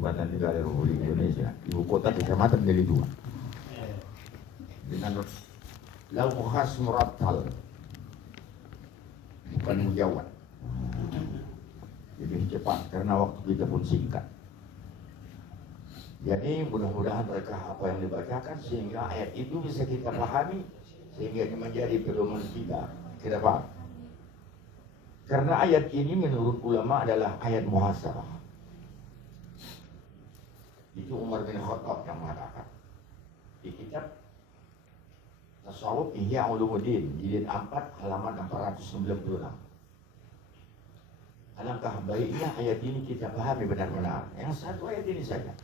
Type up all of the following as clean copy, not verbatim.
Ibu Kota Negara Republik Indonesia, ibu kota kecamatan jadi dua dengan lahu khas murattal, bukan mujawad. Lebih cepat karena waktu kita pun singkat. Jadi mudah-mudahan berkah apa yang dibacakan sehingga ayat itu bisa kita pahami, sehingga ini menjadi pedoman kita ke depan. Karena ayat ini menurut ulama adalah ayat muhasabah. Itu Umar bin Khattab yang mengatakan di kitab Tasawuf Ihya Ulumuddin jilid 4 halaman 496. Alangkah baiknya ayat ini kita pahami benar-benar. Yang satu ayat ini saja.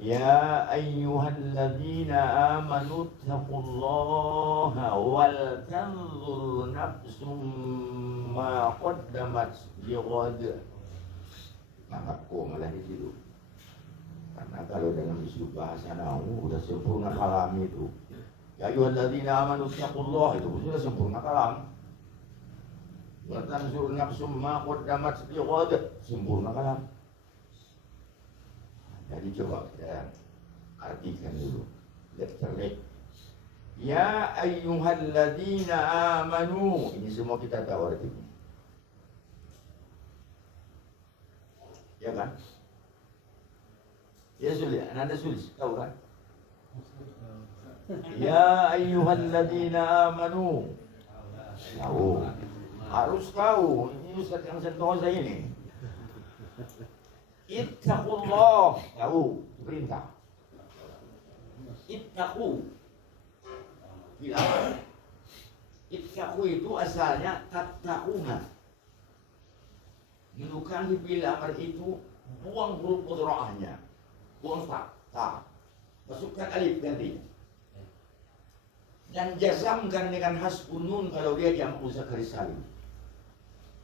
Ya ayyuhalladzina amanu taqullaha wal tanzur nafsum ma qaddamat lighad. Maka malah di situ. Karena kalau dalam isu bahasa nahu sudah sempurna kalam itu. Ya ayyuhalladzina amanu taqullaha itu sudah sempurna kalam. Wal tanzur nafsum ma qaddamat lighad, sempurna kalam. Jadi coba kita artikan dulu. Lihat terlek. Ya ayyuhalladzina amanu. Ini semua kita tahu artinya. Ya kan? Ya sulit. Anda sulit. Tahu kan? Ya ayyuhalladzina amanu. Tahu. Harus tahu. Ini Ustaz yang sentosa ini. Ittaqullah, tahu perintah. Ittaqu. Bila ittaqu itu asalnya tattaquna. Bukan bila amar itu buang huruf mudhari'ahnya. Buang ta. Masukkan alif ganti. Dan jazamkan dengan hasbun nun kalau dia jamak muzakkar salim.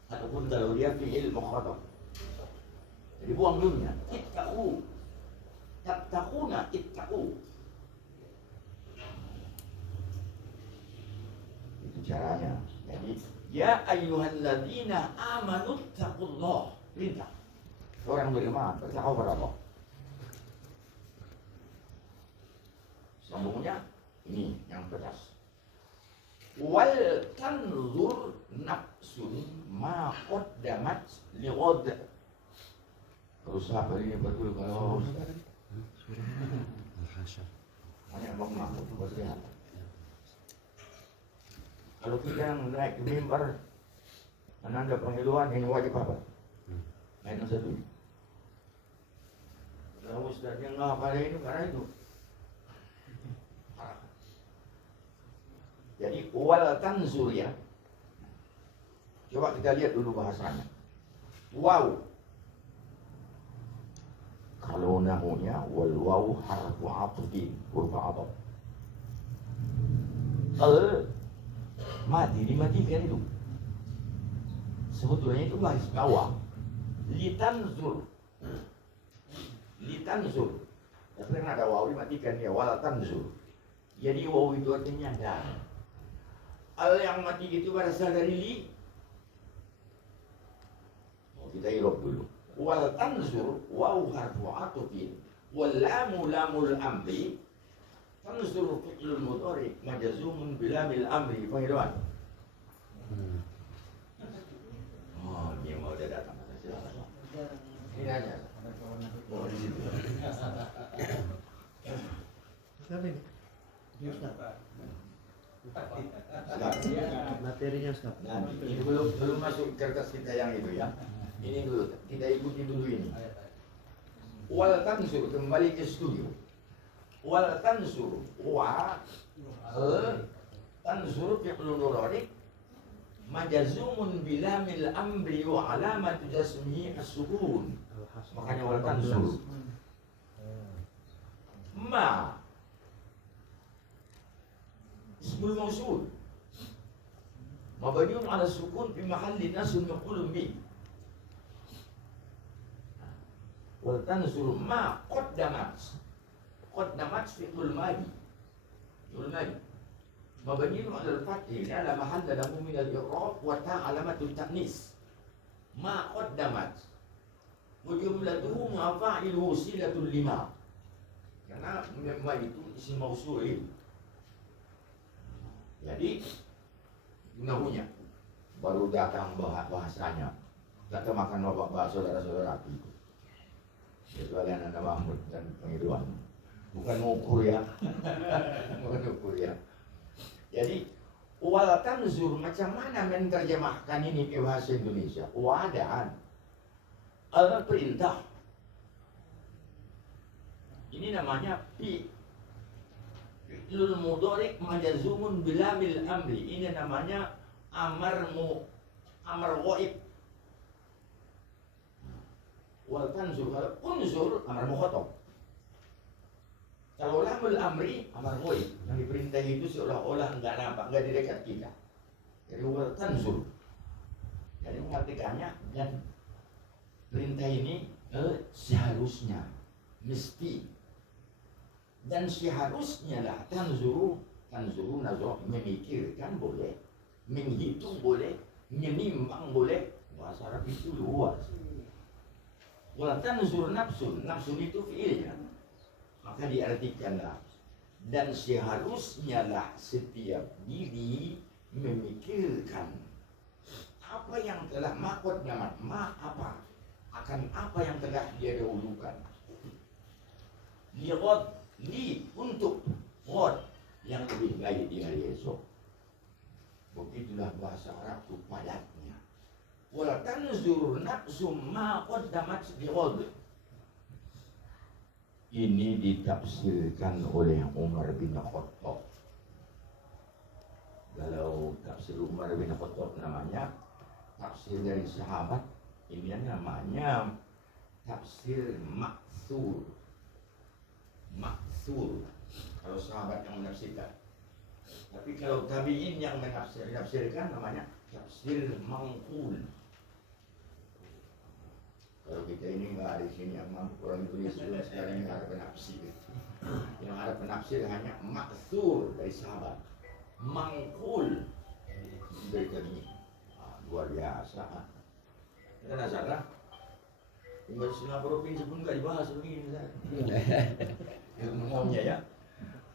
Ataupun kalau dia fi'il mukhatab. Jadi buang nunnya. Ittaqu. Tattaquna ittaqu. Itu caranya. Jadi ya ayyuhalladzina amanu taqullah. Perintah. Orang beriman bertakwa kepada Allah. Sambungnya ini yang pedas. Wal tanzur nafsun ma qaddamat lighad. Berusaha hari ini betul kalau hanya mengaku bersehat. Kalau kita yang naik ke mimbar menanda pengiluan ini wajib apa? Ayat satu. Kalau Ustaz yang nggak hafal ini karena itu. Jadi wal tanzur ya. Coba kita lihat dulu bahasanya. Wow. Kalau nahunya wal waw harfu atfin, huruf atf. Mati dimatikan itu. Sebetulnya itu garis bawah. Litanzur. Tapi kan ada waw dimatikan ya wal tanzur. Jadi waw itu artinya dan. Al yang mati itu berasal dari li. Kita irob dulu. Wal tanzur waw harfu atfin wal lamu lamul amri tanzur fi'lul mudhari majzumun bilamil amri. Paham? Oh, dia mau dia datang. Silakan. Ini aja. Oh, di situ. Siapa ini? Ustaz. Materinya Ustaz. Nah, ini belum masuk kertas kita yang itu ya. Ini dulu, kita ikuti dulu ini. Wal tansur, kembali ke studio. Wal tansur, tansur fi'lun mudhari majzumun bilamil amri wa alamatu jasmihi as-sukun. Makanya wal tansur. Ma ismul mausul mabniun ala sukun fi mahalli nasb maf'ulun bih. Wal tanzur ma qaddamat fi'lul madi mabniun ala al-fath ala mahalla lahu min al-i'rab wa ta alamatut ta'nis ma qaddamat Wajumlatuhu mafa'iluhu silatul lima. Karena ma itu isim mausul. Jadi nahunya baru datang bahasanya. Kata makan bapak saudara-saudara itu. Sekalian Anda Mahmud dan Penghiduan. Bukan ngukur ya. Bukan ngukur ya. Jadi wal tanzur, macam mana menerjemahkan ini ke bahasa Indonesia? Wadaan perintah. Ini namanya fi'lul mudhari' majzumun bilamil amri. Ini namanya amar ghaib. Wal tanzur, kalau unzur amar mukhatab. Kalau lamul amri amar ghaib, yang diperintah itu seolah-olah enggak nampak, enggak di dekat kita. Jadi wal tanzur. Jadi mengartikannya, dan perintah ini seharusnya, mesti, dan seharusnya lah tanzuru nazar, memikirkan boleh, menghitung boleh, menimbang boleh. Bahasa Arab itu luas. Wala tanzur nafsun, nafsun itu fi'ilnya, maka diartikanlah, dan seharusnya lah setiap diri memikirkan apa yang telah makot nyaman, apa akan apa yang telah dia dahulukan. Untuk God yang lebih baik di hari esok. Begitulah bahasa Arab itu padatnya. Wala tanzur nafsum ma qaddamat lighad. Ini ditafsirkan oleh Umar bin Khattab. Kalau tafsir Umar bin Khattab namanya tafsir dari sahabat, ini namanya tafsir maksur. Kalau sahabat yang menafsirkan. Tapi kalau tabi'in yang menafsirkan namanya tafsir mangkul. Kalau kita ini nggak ada sini yang mampu, orang Indonesia sekarang nggak ada penafsir. Yang ada penafsir hanya maksur dari sahabat, mangkul dari tabi'in. Luar biasa. Karena salah, tinggal setengah provinsi pun nggak dibahas begini. Ilmunya ya.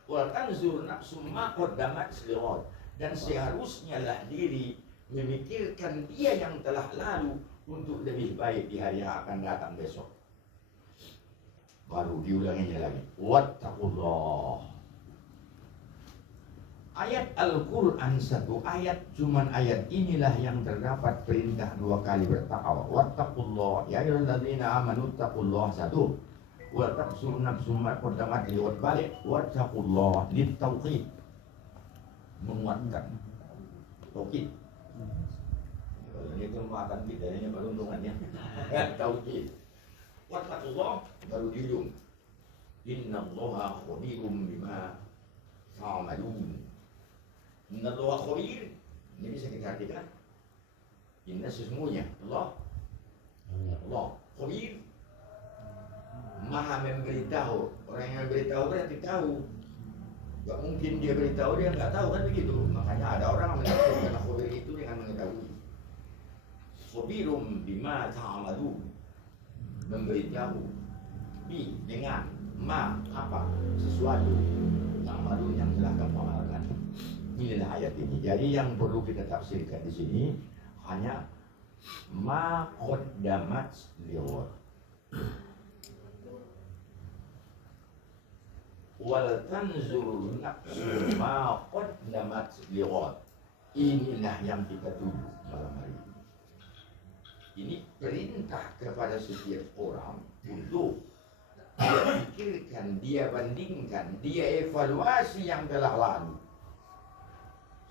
Wal tanzur nafsum ma qaddamat lighad, dan seharusnya lah diri memikirkan dia yang telah lalu untuk lebih baik di hari yang akan datang besok. Baru diulanginya lagi. Wattaqullah. Ayat Al-Quran satu ayat, cuman ayat inilah yang terdapat perintah 2 kali bertakwa. Wattaqullah, ya ayyuhalladzina amanu taqullaha satu. Wa taqsur nafsum ma qaddamat lighad, balik. Wattaqullah litauqid, menguatkan tauqid. Ini kelemahan kita ini peruntungannya. Tauqid. Wattaqullah baru di ujung. Innallaha khabirum bima ta'malun. Innallaha khabir. Ini bisa kita artikan. Inna sesungguhnya Allah khabir, maha memberitahu. Orang yang beritahu berarti tahu. Gak mungkin dia beritahu dia nggak tahu, kan begitu. Makanya ada orang yang menafsirkan khabir itu dengan mengetahui. Khabirum bima ta'malun, memberitahu dengan ma apa sesuatu ta'malun yang telah kamu amalkan. Inilah ayat ini. Jadi yang perlu kita tafsirkan di sini hanya ma qaddamat lighad. Wal tanzur nafsu ma qaddamat lighad. Inilah yang kita tuju malam hari ini. Ini perintah kepada setiap orang untuk dia pikirkan, dia bandingkan, dia evaluasi yang telah lalu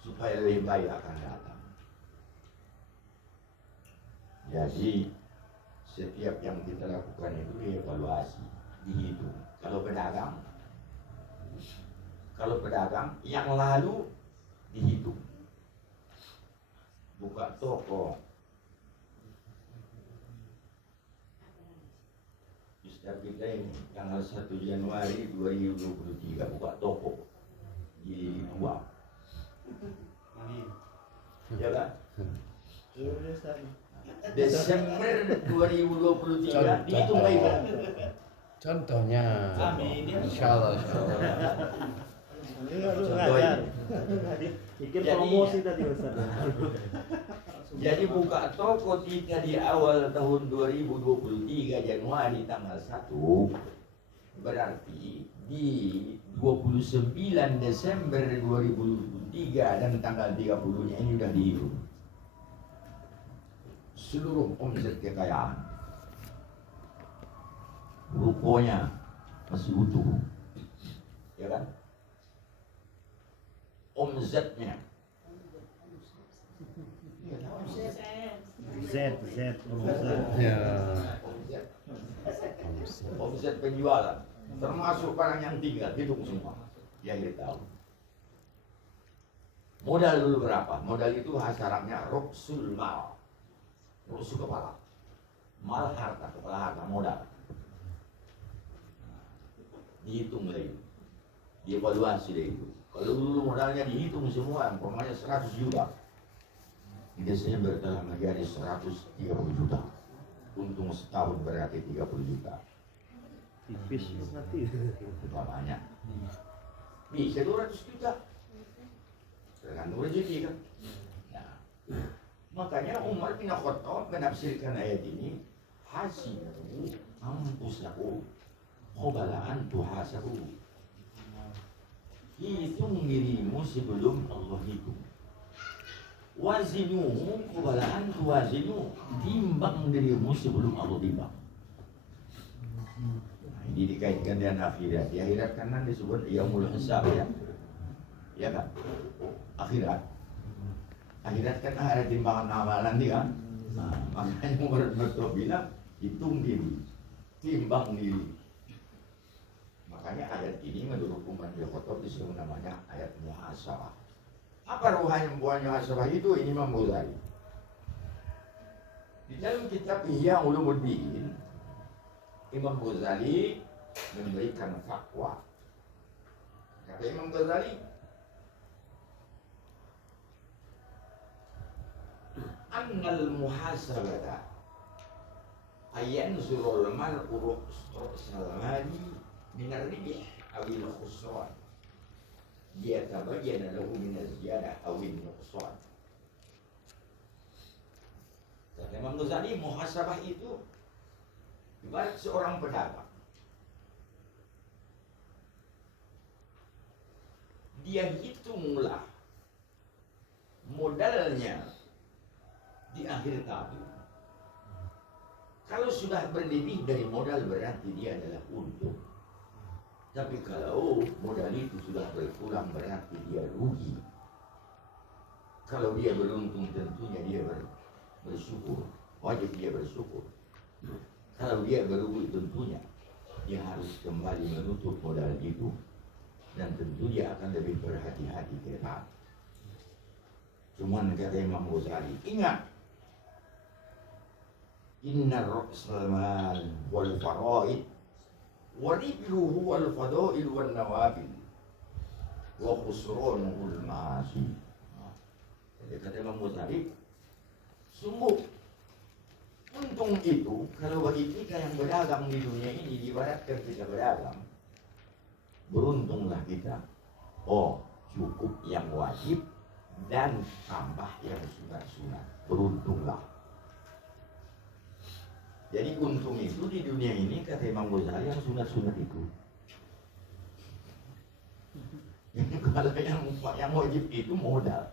supaya lebih baik akan datang. Jadi setiap yang kita lakukan itu dievaluasi, dihitung. Kalau pedagang yang lalu dihitung. Buka toko, Ustaz kita ini tanggal 1 Januari 2023 buka toko di Tua. Ya kan? Iya Ustaz. Desember 2023 dihitung baik. Contohnya, Amin. Insya Allah. Ngajar. Bikin Jadi- promosi tadi Ustaz. Jadi buka toko kita di awal tahun 2023 Januari tanggal 1 berarti di 29 Desember 2023 dan tanggal 30-nya ini sudah dihitung seluruh omset kekayaan. Rukonya masih utuh, ya kan? Omsetnya Z Ustaz. Ya. omset penjualan termasuk barang yang tinggal hitung semua ya kita tahu. Modal dulu berapa? Modal itu syaratnya roksul mal, roksul kepala, mal harta, kepala harta, modal. Dihitung lagi, dievaluasi lagi itu. Kalau dulu modalnya dihitung semua, umpamanya 100 juta, di Desember telah menjadi 130 juta. Untung setahun berarti 30 juta. Tipis berarti. Sudah banyak. Bisa 200 juta. Tergantung rezeki kan. Nah, makanya Umar bin Khattab menafsirkan ayat ini, hasibu anfusakum qabla an tuhasabu. Hitung dirimu sebelum Allah hitung. Wazinu qabla an tuwazinu, timbang dirimu sebelum Allah timbang. Nah, ini dikaitkan dengan akhirat. Di akhirat kan disebut yaumul hisab ya. Ya kan? Akhirat. Akhirat kan ada timbangan amalan dia kan. Nah, makanya Umar bin Khattab bilang hitung diri, timbang diri. Makanya ayat ini menurut Umar bin Khattab disebut namanya ayat muhasabah. Apa ruhanya muhasabah itu? Ini Imam Ghazali. Di dalam kitab Ihya Ulumuddin, Imam Ghazali memberikan fatwa. Kata Imam Ghazali, annal muhasabata ayanzurul mar'u ru'sal mali minar ribih awil khusran yatabayyana lahu min az-ziyadah awil nuqsan. Kata Imam Ghazali, muhasabah itu ibarat seorang pedagang. Dia hitunglah modalnya di akhir tahun. Kalau sudah berlebih dari modal berarti dia adalah untung. Tapi kalau modal itu sudah berkurang berarti dia rugi. Kalau dia beruntung tentunya dia bersyukur. Wajib dia bersyukur. Kalau dia berugi tentunya dia harus kembali menutup modal itu. Dan tentu dia akan lebih berhati-hati ke depan. Cuman kata Imam Ghazali, ingat, inna ru'sal mal wal faraid wa ribluhu wal fadail wal nawabil wa khusranuhul ma'asi. Jadi kata Imam Ghazali, sungguh untung itu kalau bagi kita yang berdagang di dunia ini, ibaratkan kita berdagang, beruntunglah kita. Oh, cukup yang wajib dan tambah yang sunat-sunat. Beruntunglah. Jadi untung itu di dunia ini kata Imam Ghazali yang sunat-sunat itu. Kalau yang wajib itu modal.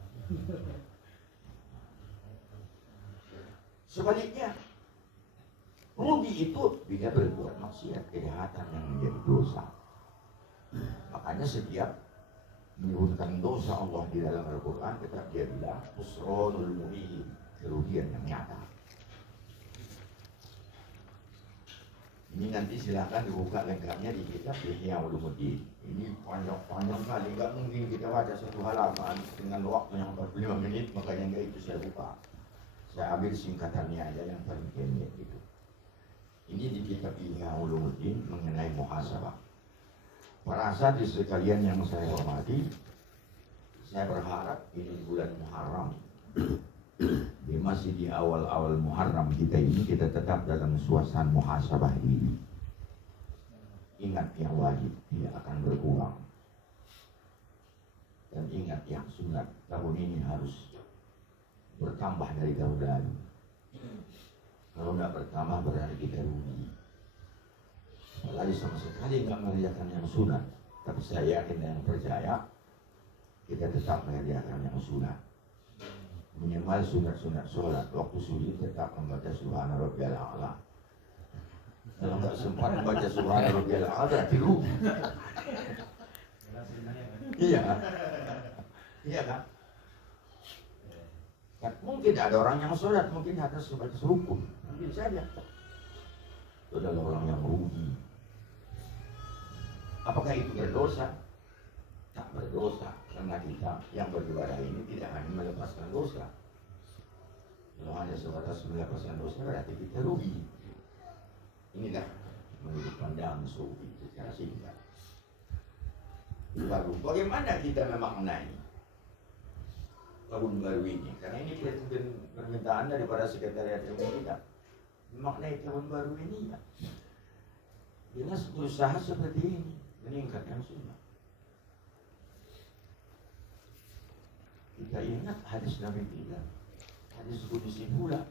Sebaliknya, rugi itu bila berbuat maksiat, kejahatan yang menjadi dosa. Makanya setiap menyebutkan dosa Allah di dalam Al-Quran, tetap dia bilang khusranul mubin, kerugian yang nyata. Ini nanti silahkan dibuka lengkapnya di kitab Ihya Ulumuddin. Ini panjang-panjang kali, nggak mungkin kita baca satu halaman dengan waktu yang 45 menit, makanya nggak itu saya buka. Saya ambil singkatannya aja yang paling pendek itu. Ini di kitab Ihya Ulumuddin mengenai muhasabah. Para asatidz sekalian yang saya hormati, saya berharap ini bulan Muharram masih di awal-awal Muharram kita ini, kita tetap dalam suasana muhasabah diri. Ingat yang wajib tidak akan berkurang. Dan ingat yang sunat tahun ini harus bertambah dari tahun lalu. Kalau tidak bertambah berarti kita rugi. Apalagi sama sekali nggak mengerjakan yang sunat. Tapi saya yakin dan percaya kita tetap mengerjakan yang sunat. Minimal sunat-sunat sholat, waktu sujud tetap membaca Subhana Rabbiyal A'la. Kalau nggak sempat membaca Subhana Rabbiyal A'la berarti rugi. Iya, iya kan? Kan mungkin ada orang yang sholat, mungkin atas sebatas rukun, mungkin saja. Itu adalah orang yang rugi. Apakah itu berdosa? Tak berdosa, karena kita yang beribadah ini tidak hanya melepaskan dosa. Kalau hanya sebatas melepaskan dosa berarti kita rugi. Inilah menurut pandangan sufi secara singkat. Baru bagaimana kita memaknai tahun baru ini? Karena ini permintaan daripada sekretariat ilmu kita. Memaknai tahun baru ini ya. Jelas berusaha seperti ini, meningkatkan sunnah. Kita ingat hadis Nabi kita, hadis kudusi pula.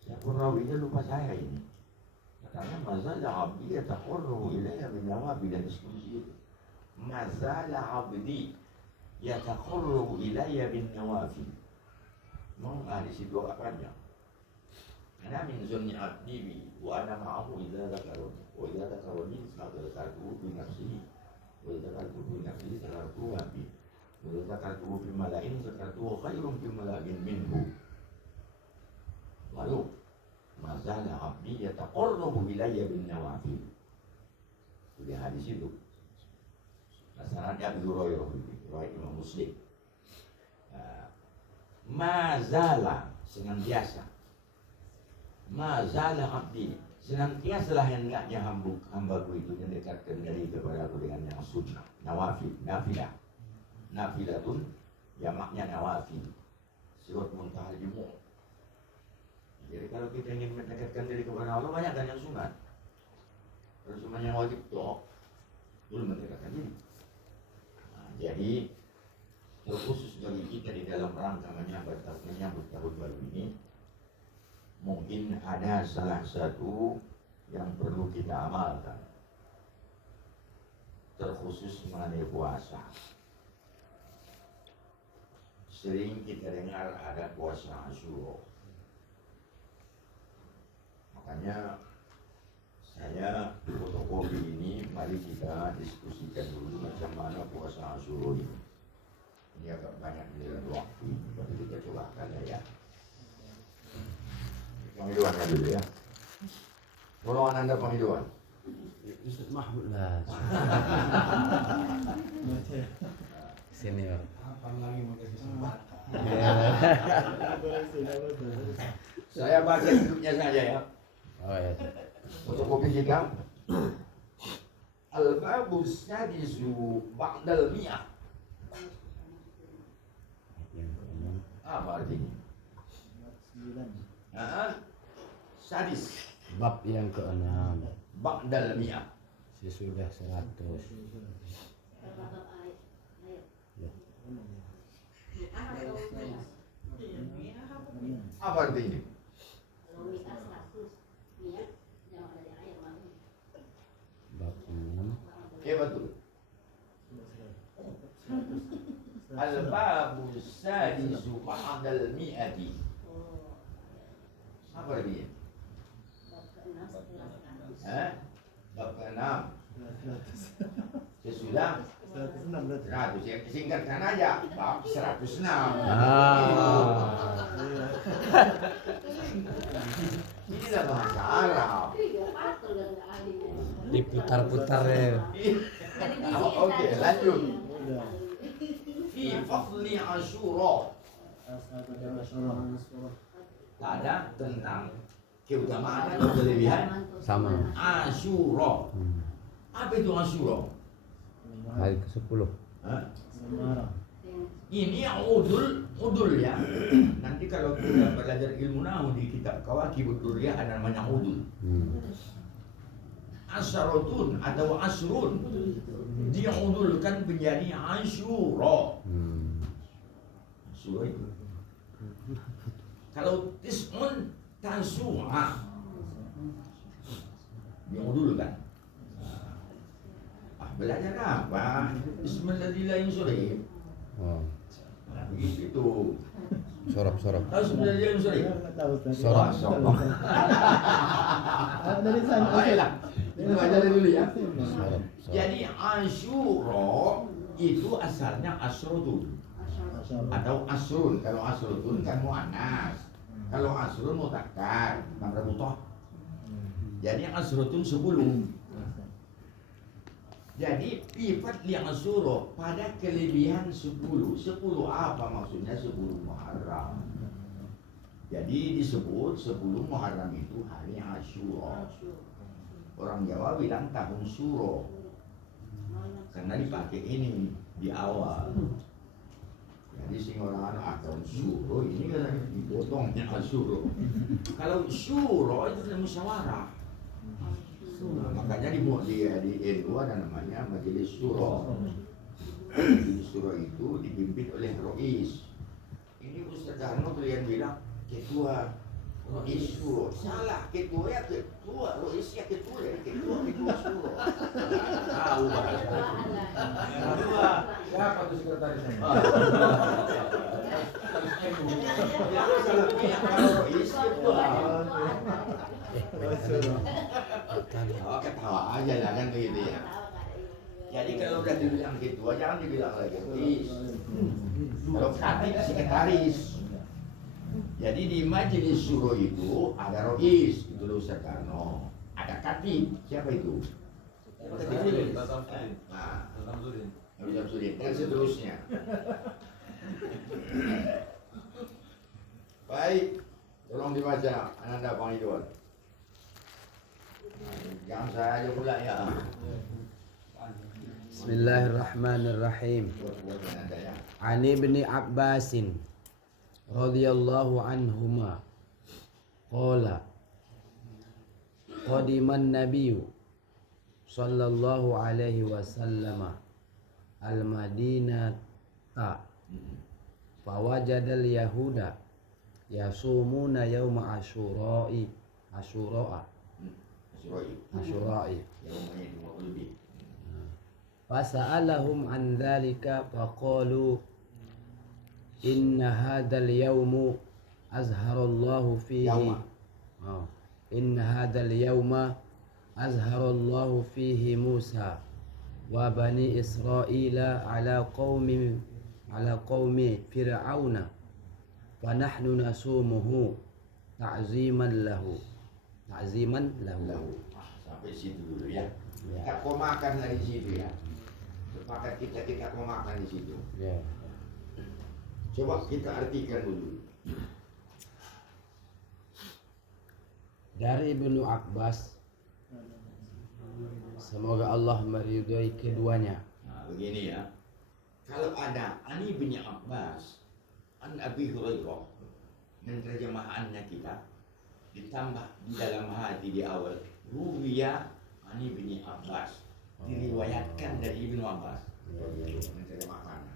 Siapun rawinya lupa saya ini. Katanya mazala abdi yataqarrabu ilayya bin nawabil, dan diskusi itu. Mazala abdi yataqarrabu ilayya bin nawafil. Mau hadis itu apanya? Ana min zunni abdi bi wa ana ma'ahu idza dzakaruni wa idza dzakaruni sa'adzakartu bi nafsihi wa idza dzakartu bi nafsihi dzakartu bi wa idza dzakartu bi mala'in dzakartu khairum bi mala'in minhu. Lalu mazala abdi yataqarrabu ilayya bin nawafil. Itu di hadis itu. Masalahnya Abu Hurairah riwayat Imam Muslim. Mazala senantiasa. Mazala abdi, senantiasalah hendaknya hambaku itu mendekatkan diri kepada aku dengan yang sunnah, nawafil, nafilah. Nafilatun jamaknya nawafil. Surat Muntahal Jumu'ah. Jadi kalau kita ingin mendekatkan diri kepada Allah, banyak kan yang sunat. Kalau cuma yang wajib toh, belum mendekatkan diri. Nah, jadi terkhusus bagi kita di dalam rangka menyambut tahun baru ini, mungkin ada salah satu yang perlu kita amalkan, terkhusus mengenai puasa. Sering kita dengar ada puasa Asyura. Makanya saya fotokopi ini, mari kita diskusikan dulu macam mana puasa Asyura ini. Ini agak banyak di dalam waktu, tapi kita coba ya. Penghiduannya dulu ya. Golongan Anda penghiduan. Ustaz Mahmud lah. Senior. Saya baca hidupnya saja ya. Oh ya. Fotokopi kita. Al-Babus Sadisu Ba'dal Mi'ah. Apa artinya? Sadis. Bab yang ke-6. Ba'dal Mi'ah. Sesudah 100. Apa artinya? Bab 6. Ya betul. Al-Babu Sadisu Ba'dal Mi'ati. Apa artinya? Bab ke-6. Sesudah 100. Ya, singkatkan aja. Bab 106. Inilah bahasa Arab. Diputar-putar ya. Oke, lanjut. Fi fadli Asyura. Ada tentang keutamaan dan kelebihan Sama. Asyura. Apa itu Asyura? Hari ke-10. Ini udul ya. Nanti kalau kita belajar ilmu nahu di kitab Kawakibud Durriyah ada namanya udul. Asyaratun atau asrun diudulkan menjadi Asyura. Asyura itu. Kalau tis'un tasu'a diudulkan. Belajar apa? Bismillahirrahmanirrahim. Oh. Begitu itu. Sorop. Tahu Bismillahirrahmanirrahim? Tahu tadi. Sorop. Dari sana. Baiklah. Itu ajarin dulu ya. Sorop. Jadi Asyura itu asalnya asrutun atau asrun. Kalau asrutun kan muannas. Kalau asrun mudzakkar, namanya mutoh. Jadi asrutun 10. Jadi sifat yang Asyura pada kelebihan 10. 10 apa maksudnya? 10 Muharram. Jadi disebut 10 Muharram itu hari Asyura. Orang Jawa bilang tahun Suro karena dipakai ini di awal. Jadi sing orang tahun Suro ini kan dipotongnya Asyura. Kalau Syuro itu adalah musyawarah. Makanya di NU ada namanya Majelis Syuro. Majelis Syuro itu dipimpin oleh Rois. Ini Ustaz Darno kalian bilang ketua Rois Syuro. Salah, ketua ya ketua, Rois ya ketua, ya ketua Syuro. Tahu bahasa. Siapa tuh sekretarisnya? Kalau Rois ketua. Oh, ketawa aja lah kan begitu ya. Jadi kalau udah dibilang ketua jangan dibilang lagi Rois. Kalau katib sekretaris. Jadi di Majelis Syuro itu ada Rois, itu loh Ustaz Karno. Ada katib, siapa itu? Katib. Nah, Habib Samsudin dan seterusnya. Baik, tolong dibaca Ananda Pangidul. Jangan saya aja pula ya. Bismillahirrahmanirrahim. Buat Ananda ya. Ani ibni Abbasin radhiyallahu anhuma qala qadiman nabiyyu sallallahu alaihi wasallam al-madinata fawajadal yahuda yasumuna yawma asyura'i Yang lebih. fasa'alahum an dzalika faqalu inna hadzal yawmu azharallahu fihi inna hadzal yawma azharallahu fihi Musa wa bani Israila ala qaumi fir'auna wa nahnu nasumuhu ta'ziman lahu Sampai situ dulu ya. Kita komakan dari situ ya. Sepakat kita komakan di situ. ya. Coba kita artikan dulu. Dari Ibnu Abbas, semoga Allah meridhai keduanya. Nah, begini ya. Kalau ada Ani bin Abbas, An Abi Hurairah, dan terjemahannya kita ditambah di dalam hati di awal Ruwiya Ani bin Abbas, diriwayatkan dari Ibnu Abbas. Terjemahannya.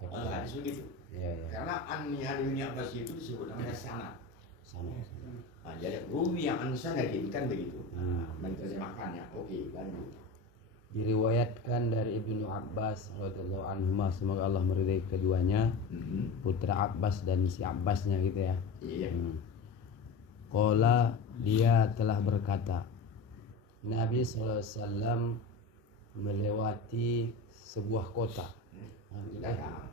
Kalau hadis begitu. Ya. Karena Ani bin Abbas itu disebut namanya sanad. Sama. Nah, jadi Ruwiya an sanadin kan begitu. Menerjemahkannya. Oke, lanjut. Diriwayatkan dari Ibnu Abbas radhiyallahu anhu, semoga Allah meridai keduanya, putra Abbas dan si Abbasnya gitu ya. Iya. Qala, dia telah berkata, Nabi SAW melewati sebuah kota. Datang.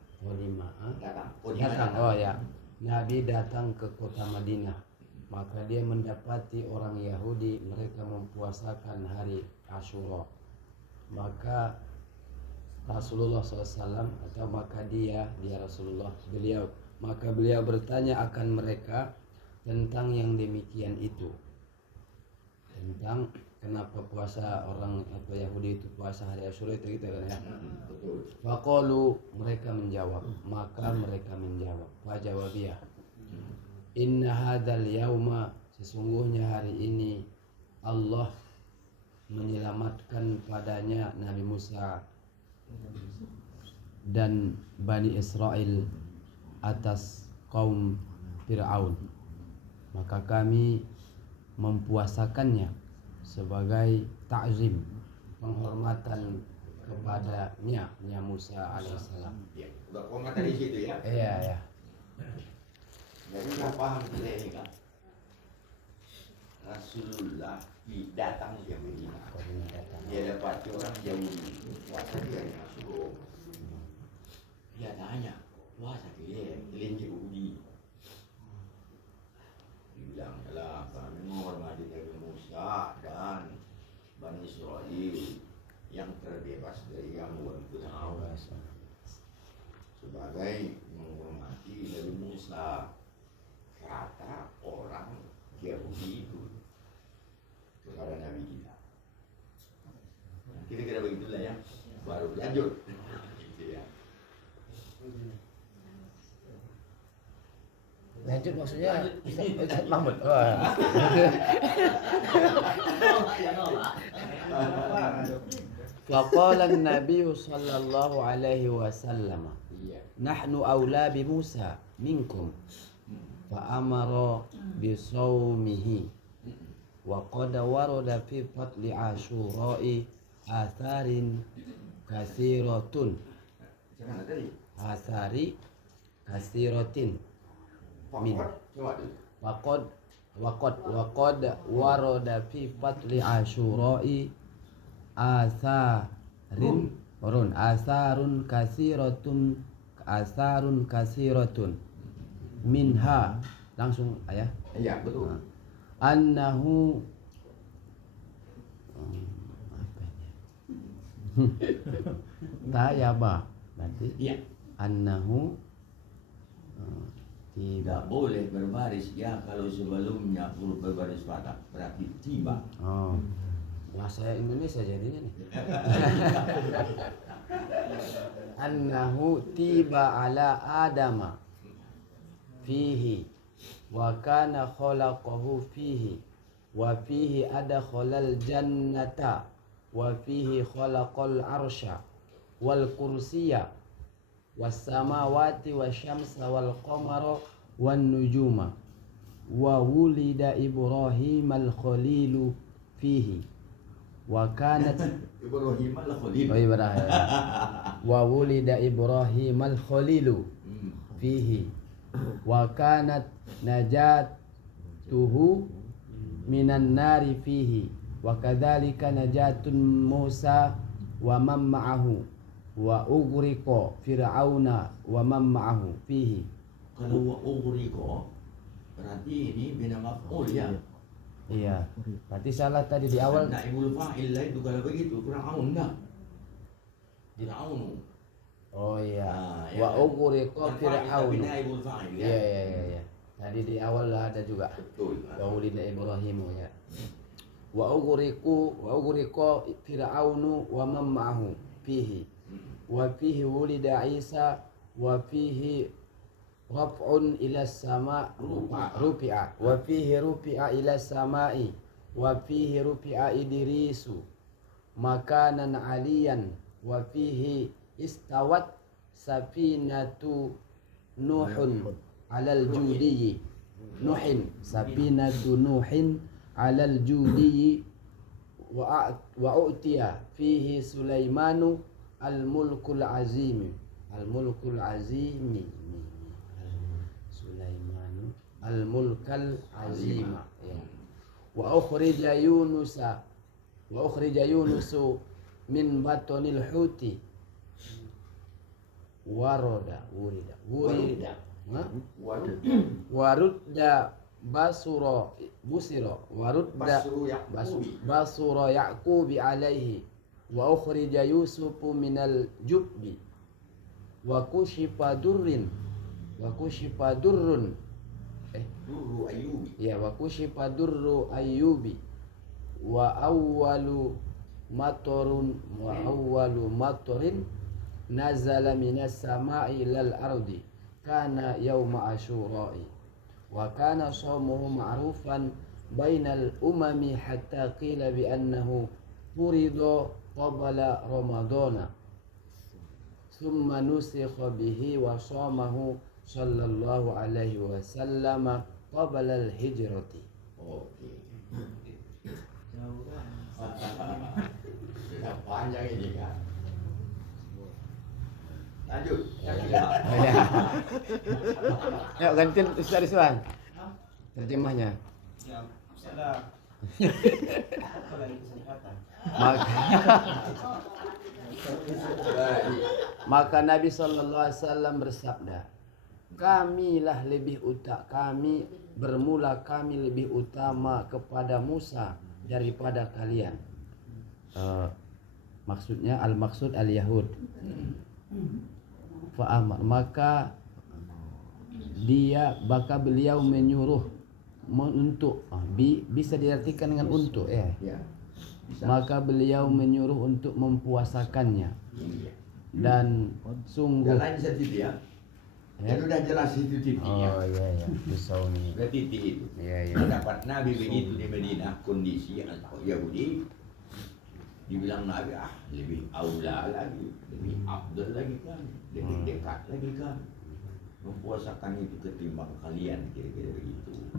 Datang. Oh ya. Nabi datang ke kota Madinah. Maka dia mendapati orang Yahudi, mereka mempuasakan hari Asyura. Maka Rasulullah SAW atau maka dia Rasulullah beliau bertanya akan mereka tentang yang demikian itu. tentang kenapa puasa orang atau Yahudi itu puasa hari Asyura itu gitu kan ya. Betul. Faqalu, mereka menjawab, maka mereka menjawab, fajawabiyah, inna hadzal yauma, sesungguhnya hari ini Allah menyelamatkan padanya Nabi Musa dan Bani Israel atas kaum Fir'aun, maka kami mempuasakannya sebagai ta'zim, penghormatan kepadanya Musa alaihissalam. Ya, udah komat dari situ ya. Iya ya. Jadi nggak paham kita ini kan. Rasulullah datang ke Medina. Dia dapat orang Yahudi puasa dia masuk. Dia tanya puasa dia Yahudi. Dibilang adalah kami menghormati Nabi Musa dan Bani Israel yang terbebas dari gangguan Firaun sebagai menghormati Nabi Musa, kata orang Yahudi itu kepada Nabi kita. Kira-kira begitulah ya. Baru lanjut. Gitu ya. Lanjut maksudnya Ustaz Mahmud. Wah. Faqala an-nabiy sallallahu alaihi wasallam, Iya. nahnu awla bi Musa minkum, fa amara bi sawmihi wa qad warada fi fadli Asyura'i atharin katsiratun, Jangan tadi. athari katsiratin min Coba dulu. waqad warada fi fadli Asyura'i asarun kasiratun minha, langsung ayah Iya, betul. annahu tayaba, nanti Iya. annahu Tidak boleh berbaris ya kalau sebelumnya huruf berbaris patah berarti tiba. oh bahasa Indonesia jadinya nih. Annahu tiba ala adama fihi wa kana khalaqahu fihi wa fihi adkhalal jannata wa fihi khalaqal arsha wal kursiyya was samawati wasyamsa wal qamara wan nujuma wa wulida Ibrahim al khalilu fihi wa kanat Ibrahim al-Khalil. oh Ibrahim wa wulida Ibrahim al khalilu fihi wa kanat najatuhu minan nari fihi wa kadzalika najatun Musa wa man ma'ahu wa ughriqa fir'auna wa man ma'ahu fihi. Kalau wa ughriqa berarti ini bina maf'ul ya. Iya, berarti salah tadi di awal. Naibul fa'il lah itu kalau begitu Fir'aun enggak. Fir'aun. Oh iya, ya wa kan? ughriqa Kan fa'il tapi fir'aun. naibul fa'il ya. Iya. Tadi di awal lah ada juga. Betul. Wa wulida Ibrahim ya. Wa ughriqa fir'aunu wa man ma'ahu fihi. Wa fihi wulida Isa wa fihi raf'un ila sama rufi'a wa fihi rufi'a ila sama'i wa fihi rufi'a Idrisu makanan aliyan wa fihi istawat safinatu Nuhun alal judiyyi safinatu Nuhin alal judiyyi wa utiya fihi Sulaimanu al-mulkul azimi Sulaiman al-mulkal azima ya. Wa ukhrija Yunusu min batonil huti wurida ha? Warudda basura Yaqubi alaihi wa ukhrija Yusufu minal jubbi wa kushifa durrun Duru Ayyubi. ya wa kushifa durru ayyubi wa awwalu matorin nazala minas sama'i ilal ardi kana yawma asyura'i wa kana shaumuhu ma'rufan bainal umami hatta qila bi annahu furida qabla ramadana thumma nusikha bihi wa shamahu sallallahu alaihi wasallam qabla al-hijrati. Oke. Sudah panjang ini kan. Lanjut. Yuk ganti Ustaz Rizwan. Terjemahnya. Ya, salah. Apa lagi kesempatan? Maka Nabi sallallahu alaihi wasallam bersabda, kamilah lebih kami lebih utama kepada Musa daripada kalian. Maksudnya al-maksud al-Yahud. Maka beliau menyuruh untuk bisa diartikan dengan untuk ya. Maka beliau menyuruh untuk mempuasakannya. Dan sungguh Jalan titik ya. Ya udah jelas itu titiknya. Oh iya pisau ini. Udah titik itu. Iya. Dapat Nabi begitu di Madinah, kondisi Yahudi dibilang Nabi lebih aula lagi, lebih afdal lagi kan, lebih dekat lagi kan, mempuasakan itu ketimbang kalian, kira-kira begitu.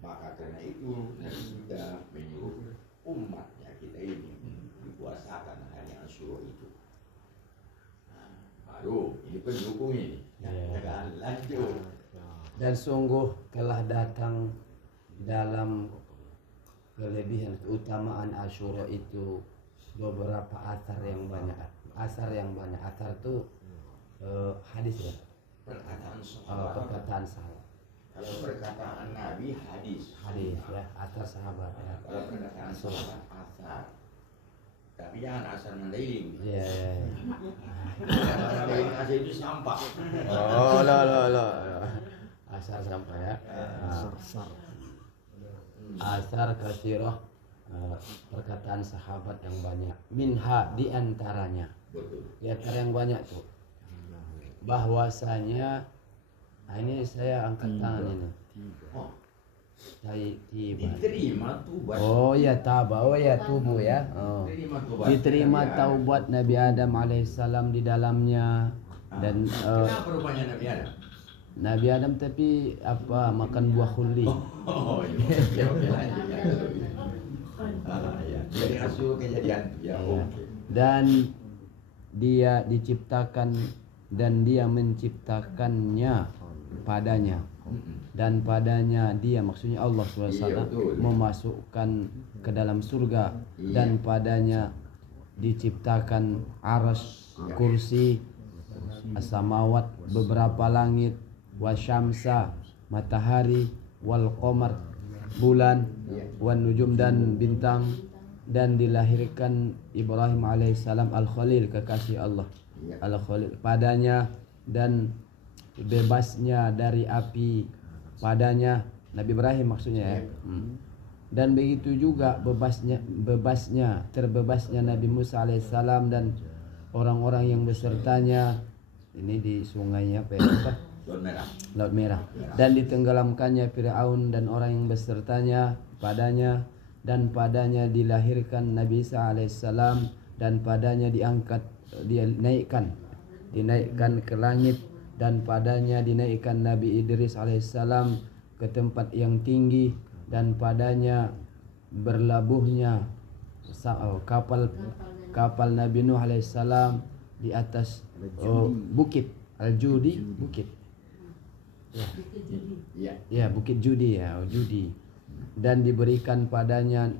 Maka karena itu Nabi juga menyuruh umatnya kita ini dipuasakan hari Asyura itu. Baru ini pendukung ini. Jangan lanjut. Dan sungguh telah datang dalam kelebihan keutamaan Asyura itu beberapa asar yang banyak. Asar itu hadis ya. Perkataan sahabat. Kalau perkataan Nabi hadis ya, asar sahabat ya. Kalau perkataan sahabat asar. Tapi jangan asar mandailing. Iya. Mandailing asar itu sampah. Oh, lo. Asar sampah ya. Asar katsirah, perkataan sahabat yang banyak. Minha di antaranya. Betul. Di antara yang banyak tuh. Bahwasanya ini saya angkat tangan ini. Oh, Tiba. diterima tubat. Oh ya tubuh ya. Oh. Diterima tubat. Diterima taubat Nabi Adam alaihissalam di dalamnya dan Kenapa rupanya Nabi Adam? Nabi Adam tapi makan buah khuldi. Oh iya. Oke lanjut ya. Ya. Jadi Asyura kejadian ya. Oke. Dan dia diciptakan dan dia menciptakannya padanya. Dan padanya dia maksudnya Allah SWT memasukkan ke dalam surga. Dan padanya diciptakan aras, kursi, as-samawat, beberapa langit, wasyamsa, matahari, wal qamar, bulan, wan nujum dan bintang. Dan dilahirkan Ibrahim alaihissalam al-Khalil, kekasih Allah al-Khalil padanya, dan bebasnya dari api padanya, Nabi Ibrahim maksudnya ya. Dan begitu juga terbebasnya Nabi Musa alaihissalam dan orang-orang yang besertanya. Ini di sungainya Laut Merah. Dan ditenggelamkannya Fir'aun dan orang yang besertanya padanya. Dan padanya dilahirkan Nabi Isa alaihissalam, dan padanya dinaikkan ke langit, dan padanya dinaikkan Nabi Idris alaihissalam ke tempat yang tinggi, dan padanya berlabuhnya kapal Nabi Nuh alaihissalam di atas bukit Al-Judi, bukit. Ya, Bukit Judi ya, Judi. Dan diberikan padanya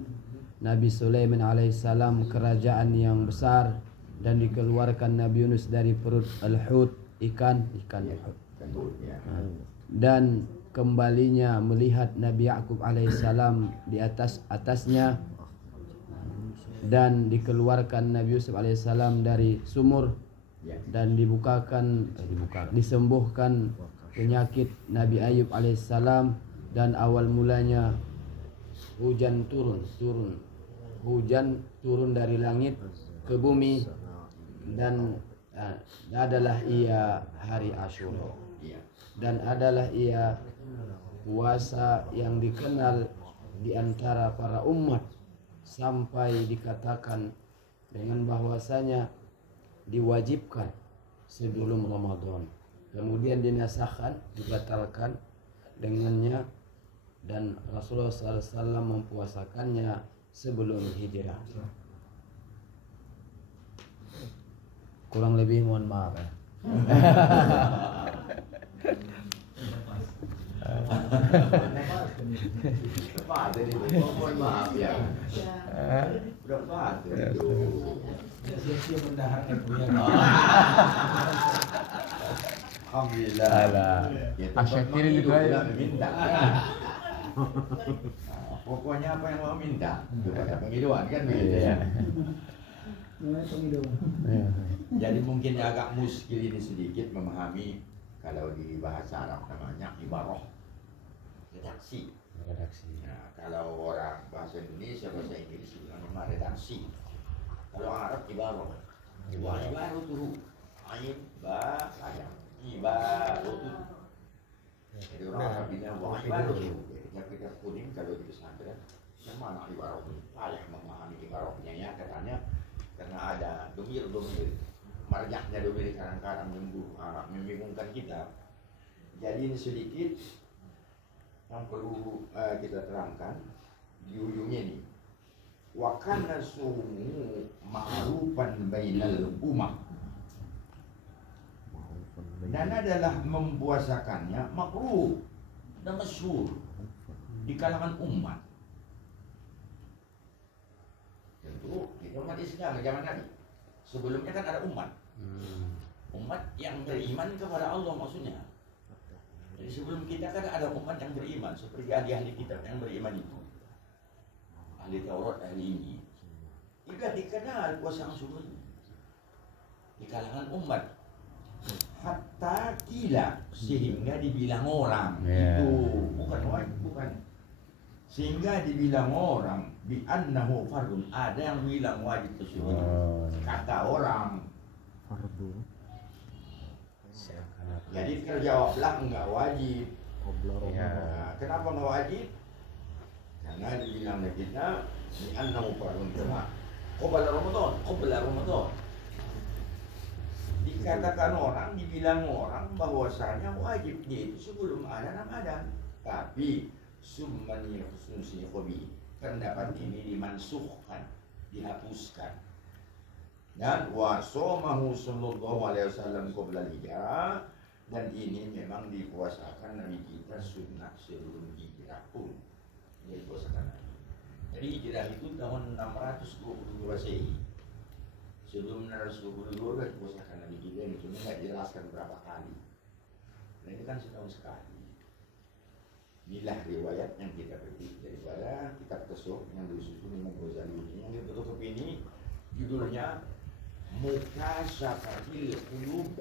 Nabi Sulaiman alaihissalam kerajaan yang besar, dan dikeluarkan Nabi Yunus dari perut al-hut, ikan. Dan kembalinya melihat Nabi Ya'qub alaihissalam di atasnya, dan dikeluarkan Nabi Yusuf alaihissalam dari sumur, dan disembuhkan penyakit Nabi Ayub alaihissalam, dan awal mulanya hujan turun hujan turun dari langit ke bumi, dan adalah ia hari Asyura, dan adalah ia puasa yang dikenal di antara para umat, sampai dikatakan dengan bahwasanya diwajibkan sebelum Ramadan, kemudian dinasahkan, dibatalkan dengannya, dan Rasulullah SAW mempuasakannya sebelum hijrah. Kurang lebih mohon maaf ya. Tepat tadi itu. Mohon maaf ya. Tepat itu. Dia mendaharkan punya. Alhamdulillah. Alah. Ya, Asyakir itu juga ya. meminta. Pokoknya apa yang mau minta kepada penghidupan kan begitu ya. Jadi mungkin agak muskil ini sedikit memahami kalau di bahasa Arab namanya ibarah, redaksi. Nah, kalau orang bahasa Indonesia, bahasa Inggris namanya redaksi. Kalau Arab ibarah. Ibarah itu ain ba ayam. Ibarah itu. Jadi orang Arab bilang ibarah itu. Kita kuning kalau di pesantren, yang mana ibarah itu? Payah memahami ibarahnya ya katanya. Karena ada domir marjahnya domir kadang-kadang membingungkan kita. Jadi ini sedikit yang perlu kita terangkan di ujungnya ini. Wa kana sumu ma'rufan bainal ummah, dan adalah mempuasakannya makruh dan masyhur di kalangan umat. Tentu di umat Islam zaman Nabi. Sebelumnya kan ada umat. Umat yang beriman kepada Allah maksudnya. Jadi sebelum kita kan ada umat yang beriman, seperti ahli-ahli kitab yang beriman itu. Ahli Taurat, ahli Injil. Juga dikenal puasa Asyura di kalangan umat. Hatta kila, sehingga dibilang orang itu bukan. Sehingga dibilang orang bi annahu fardun, ada yang bilang wajib tersebut. Kata orang fardu. Jadi terjawablah enggak wajib. Nah, kenapa enggak wajib? Karena dibilang kita bi annahu fardun cuma qabla Ramadan. Dikatakan orang, dibilang orang bahwasanya wajibnya itu sebelum ada Ramadan. Tapi summani khususi hobi, pendapat ini dimansuhkan, dihapuskan. Dan wasomahu sallallahu alaihi wasallam qabla hijrah, dan ini memang dipuasakan Nabi kita sunnah sebelum hijrah pun dipuasakan Nabi. Jadi hijrah itu tahun 622 Masehi. Sebelum 622 dipuasakan Nabi kita, ini cuma nggak dijelaskan berapa kali. Nah ini kan setahun sekali. Inilah riwayat yang kita petik daripada kitab tasawuf yang disusun Imam Ghazali ini. Yang ditutup ini judulnya Mukashafatil Qulub.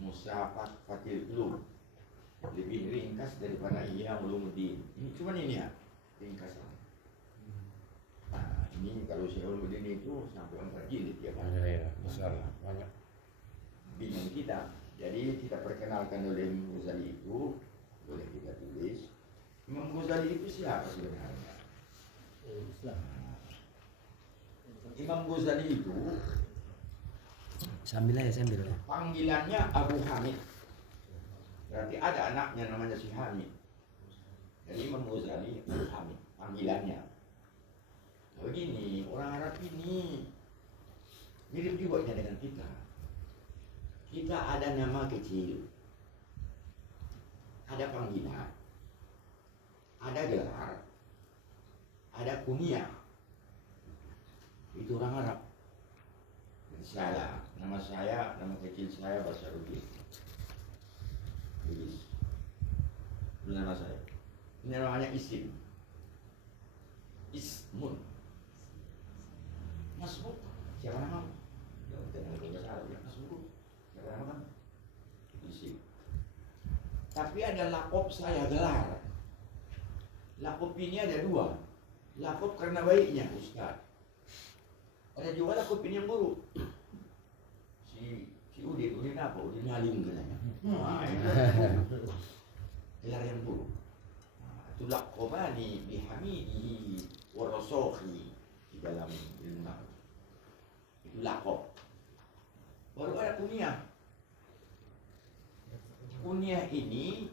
Musafafatil Qulub. Lebih ringkas daripada Ihya Ulumuddin. Ini cuma ini ya, ringkasan. Nah, ini kalau Syekh Ulumuddin itu sampai 4 jilid ya Pak. Iya, besar lah, banyak. Bingung kita. Jadi kita perkenalkan oleh Imam Ghazali itu. Boleh kita tulis. Imam Ghazali itu siapa sebenarnya? Imam Ghazali itu sambil panggilannya Abu Hamid. Berarti ada anaknya namanya si Hamid. Jadi Imam Ghazali Abu Hamid panggilannya. Begini, orang Arab ini mirip juga dengan kita. Kita ada nama kecil, ada panggilan, ada gelar, ada kunyah. Itu orang Arab. Nama kecil saya Basarudin. Tulis. Itu nama saya. Ini namanya isim. Ismun. Masbuk. Siapa nama? Ya, kita nama bahasa Arab ya. Masbuk. Siapa nama? Isim. Tapi ada lakop saya, gelar. Lakop ini ada dua. Lakop karena baiknya Ustaz. Ada juga lakop ini yang buruk. Si Udin apa? Udin Halim katanya. Nah, itu gelar yang buruk. Nah, itu lakobani bihamidihi wa rasokhi di dalam ilmu nahu. Itu lakop. Baru ada kunyah. Kunyah ini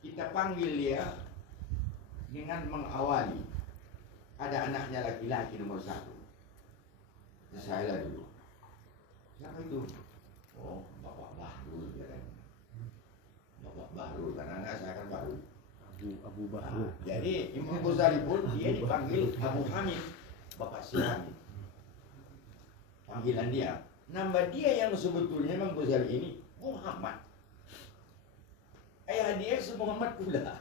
kita panggil dia dengan mengawali. Ada anaknya laki-laki nomor 1. Saya lah dulu. Siapa itu? Oh, Bapak Bahrul ya kan. Bapak Bahrul, karena anak saya kan baru. Abu Bahrul. Jadi Imam Ghazali pun dia dipanggil Abu Hamid, Bapak si Hamid. Panggilan dia. Nama dia yang sebetulnya Imam Ghazali ini Muhammad. Ayah dia Muhammad pula.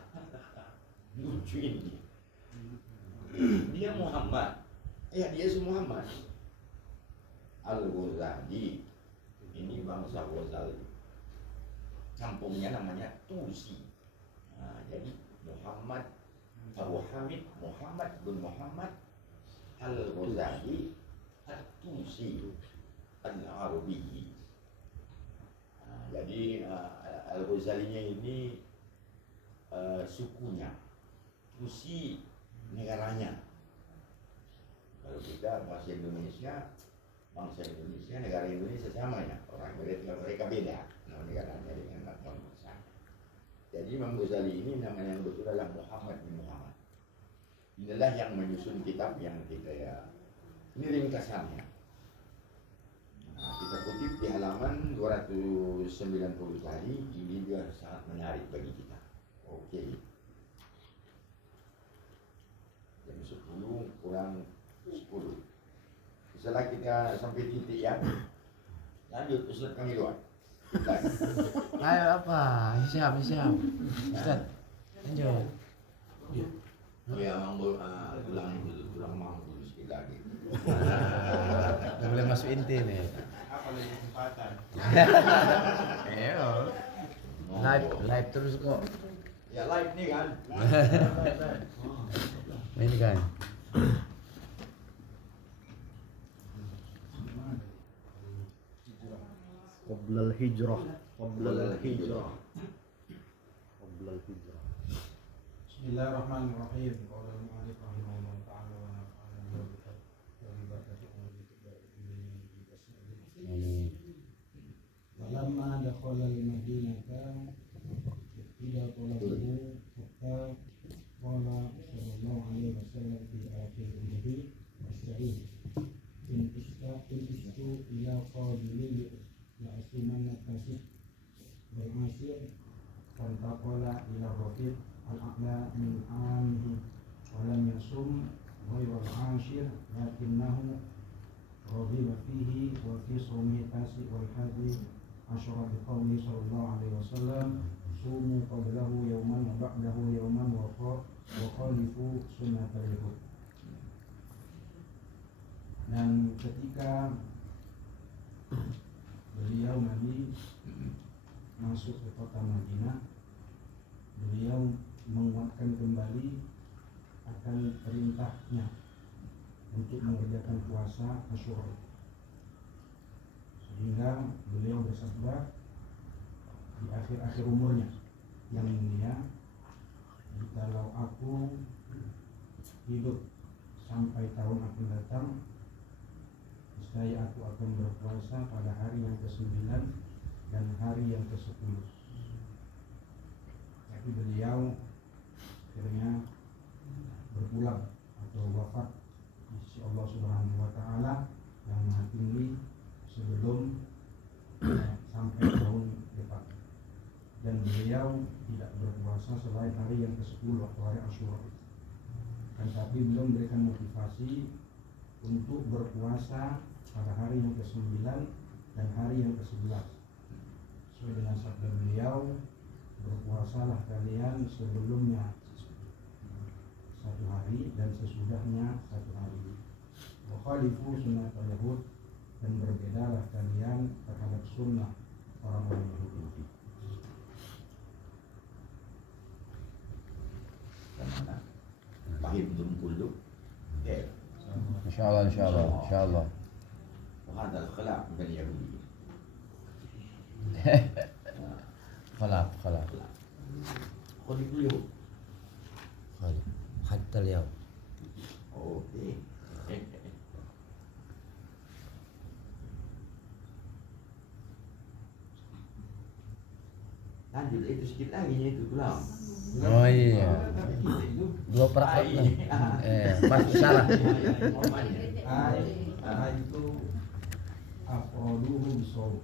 Lucu ini. Dia Muhammad. Ayah dia Muhammad. Al-Ghazali. Ini bangsa Ghazali. Kampungnya namanya Tusi. Nah, jadi Muhammad Abu Hamid Muhammad bin Muhammad Al-Ghazali At-Tusi Al-Arabi. Nah, jadi Al-Ghazalinya ini sukunya, Tusi negaranya. Kalau kita bahasa Indonesia, bangsa Indonesia, negara Indonesia sama ya, orang mereka beda nama negaranya dengan bangsa. Jadi Imam Ghazali ini namanya yang betul adalah Muhammad bin Muhammad. Inilah yang menyusun kitab yang kita ini ringkasannya. Nah, kita kutip di halaman 290 tadi, ini juga sangat menarik bagi kita. Oke. Jam 10 kurang 10. Setelah kita sampai titik ya, lanjut Ustaz kami doa. Ayo apa? Siap. Ustaz. Lanjut. Ya, tulang mampu sedikit lagi. Udah boleh masuk inti nih. Apa lagi kesempatan? Ayo. Live terus kok. Ya live nih kan. Ini kan. قبل الهجرة بسم الله الرحمن الرحيم قال المؤلف رحمه الله تعالى ونفعنا ببركاته فلما دخل المدينة إذا طلبه حتى قال صلى الله عليه وسلم في آخر النبي السعيد إن اشتقت إلى قابل لأسلمن التاسع والعاشر فانتقل إلى الرفيق الأعلى من عامه ولم يصم غير العاشر لكنه رغب فيه وفي صومه التاسع والحادي عشر بقوله صلى الله عليه وسلم صوموا قبله يوما وبعده يوما وخالفوا سنة اليهود. Dan ketika beliau Nabi masuk ke kota Madinah, beliau menguatkan kembali akan perintahnya untuk mengerjakan puasa Asyura, sehingga beliau bersabda di akhir-akhir umurnya yang mulia, jikalau aku hidup sampai tahun akan datang, saya aku akan berpuasa pada hari yang ke-9 dan hari yang ke-10. Tapi beliau akhirnya berpulang atau wafat di sisi Allah Subhanahu wa taala yang Maha Tinggi sebelum sampai tahun depan. Dan beliau tidak berpuasa selain hari yang ke-10 atau hari Asyura. Dan tapi beliau memberikan motivasi untuk berpuasa pada hari yang ke-9 dan hari yang ke-11. Sesuai dengan sabda beliau, berpuasalah kalian sebelumnya 1 hari dan sesudahnya 1 hari. Wa khalifu sunnat al-yahud, dan berbedalah kalian terhadap sunnah orang-orang Yahudi. فهمتم كله؟ كيف؟ إن شاء الله إن شاء الله إن شاء الله. وهذا الخلاف من اليهودية. خلاص خلاص. خذ اليهود. خلاص حتى اليوم. Oke. Lanjut itu sedikit lagi itu pulang. Oh iya. Dua perak. Pas salah. itu afroduhu bisawm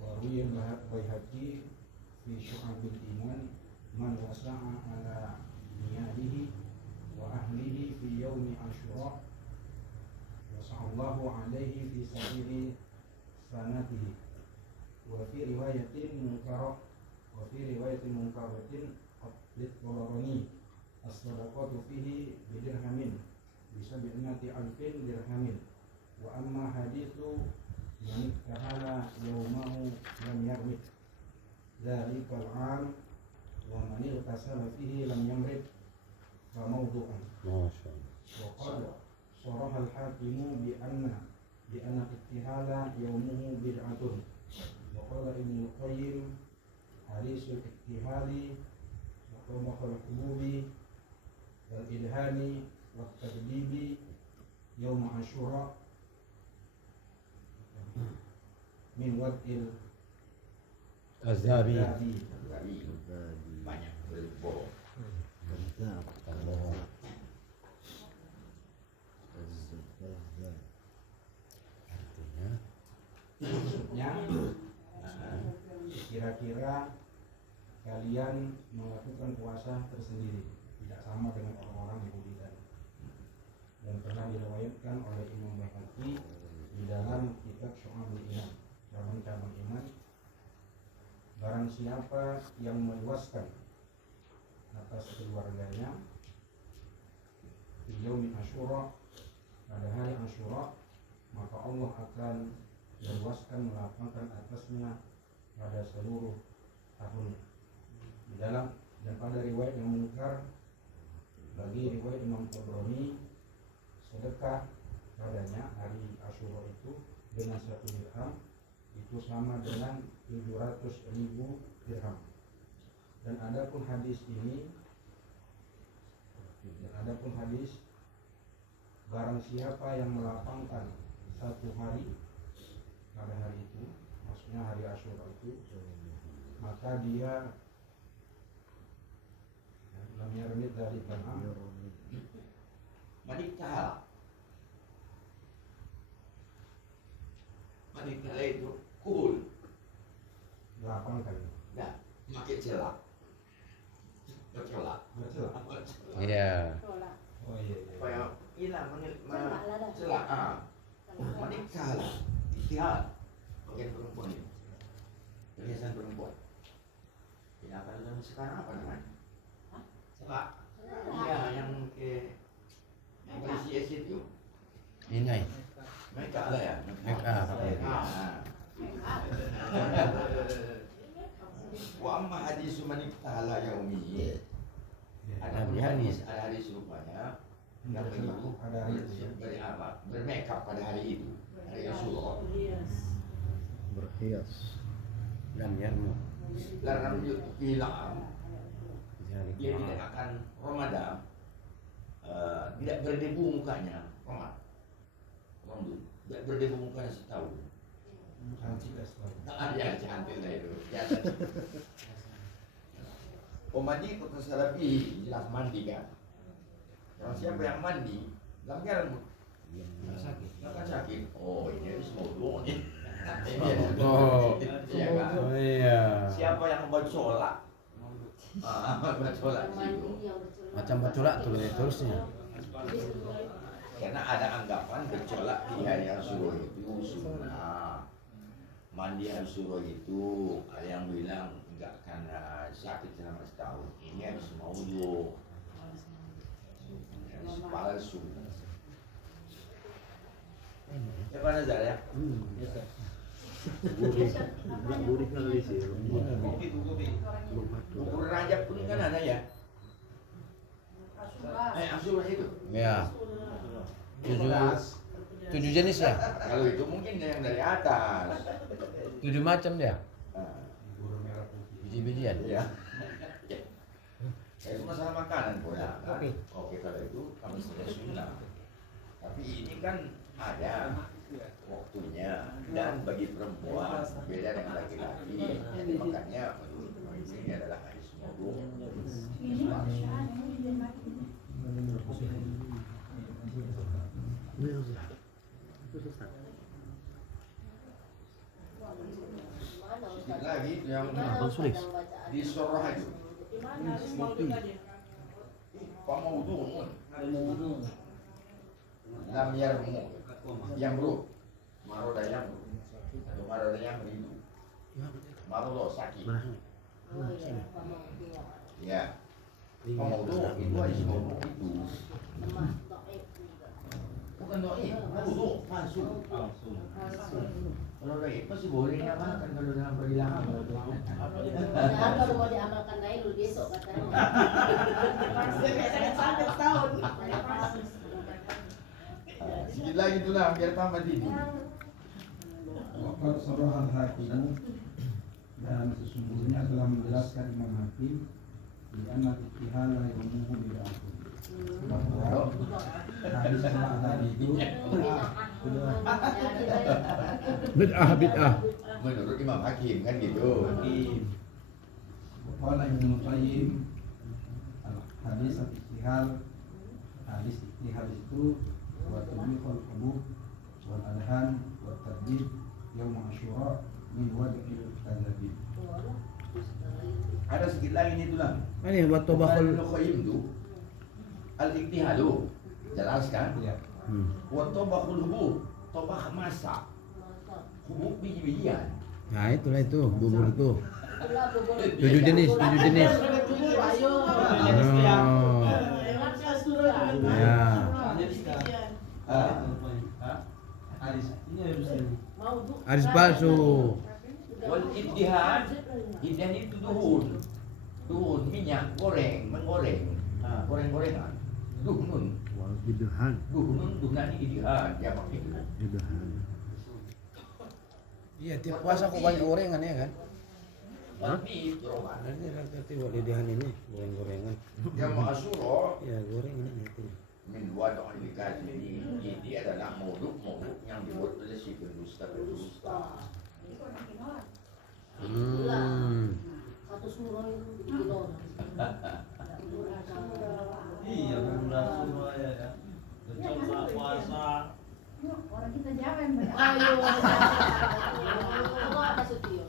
wa ruwiya Baihaqi fi syu'abil iman man wasa'a ala niyadihi wa ahlihi fi yaumi Asyura wasa'allahu alaihi fi sabili sanatihi wa fi riwayatin munkaratin lit-Tabarani as-sadaqatu fihi bidirhamin bisabi'nati alfin dirhamin wa amma hadithu man kahala yawmahu lam yarmit dzalikal 'am wa man irtasala fihi lam yamrit fa mawdu'an wa qala saraha al-hakimu bi anna ittihala yawmuhu bid'atun wa qala Ibnu Qayyim hadisul ittihali wa tabaqal qububi wal ilhani والتكذيب يوم عاشوراء من وضع الزابي. Banyak berbohong. Maksudnya kira-kira kalian melakukan puasa tersendiri, tidak sama dengan orang-orang Yahudi tadi. Dan pernah diriwayatkan oleh Imam Baihaqi di dalam kitab Syu'abul Iman, cabang-cabang iman, barang siapa yang meluaskan atas keluarganya di yaumi Asyura, pada hari Asyura, maka Allah akan meluaskan melapangkan atasnya pada seluruh tahunnya. Di dalam dan pada riwayat yang mungkar bagi riwayat Imam Tabrani, sedekah padanya hari Asyura itu dengan 1 dirham itu sama dengan 700.000 dirham. Dan adapun hadis barang siapa yang melapangkan 1 hari pada hari itu, maksudnya hari Asyura itu, maka dia lam yarmit dari tanah Manikala itu cool. melapangkan. Nah, pakai celak. Celak. Iya. Oh iya. Supaya hilang celak. Manikala. Istihad. Bagian perempuan ini. Perhiasan perempuan. Ya, kalau zaman sekarang apa namanya? Celak. Iya, yang yang berisi acid itu. Ini. Mereka lah ya. Make up. Wa amma hadis man iftala yaumi. Ada hadis rupanya yang begitu Ada hari itu ya. bermakeup pada hari itu. Hari Rasulullah. Berhias. Lam yarmu. Larang hilang. Dia tidak akan Ramadan. Tidak berdebu mukanya. Ramadan. Tidak berdebu mukanya setahun. Cantik sekali. Ya cantik lah itu. Mandi kota salafi jelas mandi kan. Kalau siapa yang mandi, langgaran nggak sakit. Oh ini harus mau nih. Oh. Iya kan? Oh iya. Siapa yang bercolak? Bercolak itu. Macam bercolak tuh terusnya. Karena ada anggapan bercolak di hari Asyura itu sunnah. Mandi Asyura itu ada yang bilang enggak karena sakit selama setahun. Ini harus maudhu. Harus palsu. Ya Pak Nazar ya? Gurih kali sih. Kopi. Bubur Rajab pun kan ada ya? Asyura itu. Ya. 7 jenis ya? Kalau itu mungkin yang dari atas. 7 macam dia. Nah, Biji-bijian. iya. Itu masalah makanan boleh. Oke, kalau itu kami sudah sunnah. Tapi ini kan ada waktunya, dan bagi perempuan beda dengan laki-laki. Jadi makanya menurut kami ini adalah hadis maudhu'. Sedikit lagi yang di Surah itu. Pak maudhu'. Lam yarmu yamru maroda yamru atau maroda yamru itu maroda sakit ya maudhu' itu hadis maudhu' itu bukan doi maudhu' masuk kalau doi masih bolehnya makan kalau dalam pergilangan Padahal kalau mau diamalkan Nailul besok katanya. sedikit lagi itulah biar tambah tidur. Waqad sarahal hakim, dan sesungguhnya telah menjelaskan Imam Hakim di anna ittihala yawmuhu bid'atun, bahwa hadis salah tadi itu Bid'ah. Menurut Imam Hakim kan gitu. qala Ibnu Qayyim hadis ittihal, hadis ittihal itu wa tabiqul qubur wal adhan wa tadbib yaum Asyura min wad'il kadzabin. Ada sedikit lagi nih tulang. Ini buat tobakul. Ibnu Qayyim itu al-iktihalu jelaskan. Ya. Wa tobakul hubub, tobak masak. Hubub biji-bijian. Nah, itulah itu bubur itu. 7 7 jenis. Oh. Ya. Hadis palsu. Wal ibtihan, ibtihan itu duhun minyak goreng, menggoreng, goreng-gorengan. Duhnun ini ibtihan, ya maksudnya. Iya, tiap puasa kok banyak gorengan ya kan? Tapi berobat. Ini arti walidahan ini goreng-gorengan. Yang Asyura Ya, gorengan ini itu. min wad'il kadhibi, ini adalah maudhu' yang dibuat oleh si pendusta. Satu surah itu kilo. Iya, bulan Surah ya. Coba puasa. Orang kita Jawa yang banyak. Ayo. Apa maksud dia?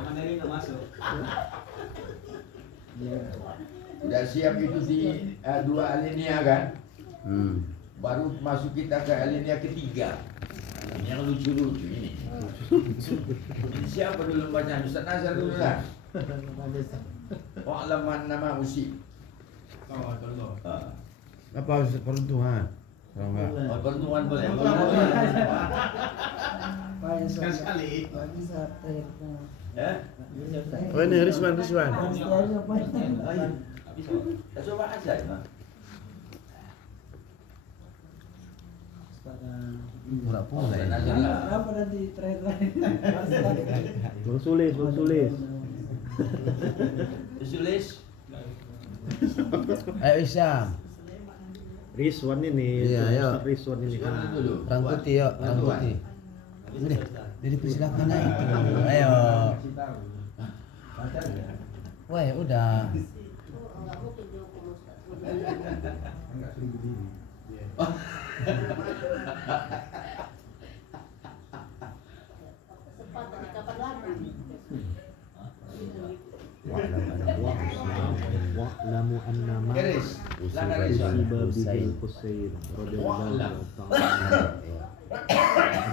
Mana ini nggak masuk? Udah siap itu di 2 alinea kan? Baru masuk kita ke alinea ketiga. Ini yang lucu-lucu ini. Ini siapa dulu baca? Ustaz Nazar dulu lah. Wa'laman nama usib. Apa peruntungan? Kalau enggak. Pertemuan boleh. Sekali. Ya? Oh, ini Rizwan. Kita coba aja. Murah pula ya. Berapa nanti terakhir? Bang Sulis. Sulis. Ayo Isyam. Rizwan ini. Iya, ayo. Ustaz Rizwan ini. Sekarang dulu. Orang putih yuk, orang putih. Udah, jadi persilakan naik. Ayo. Wah, udah. Enggak mungkin dihukum Ustaz. Enggak suruh berdiri. Kesempatan di kapan lagi? Wa'lamu annama Keris. Langgar usiba Rizwan. bihil Husain radhiyallahu ta'ala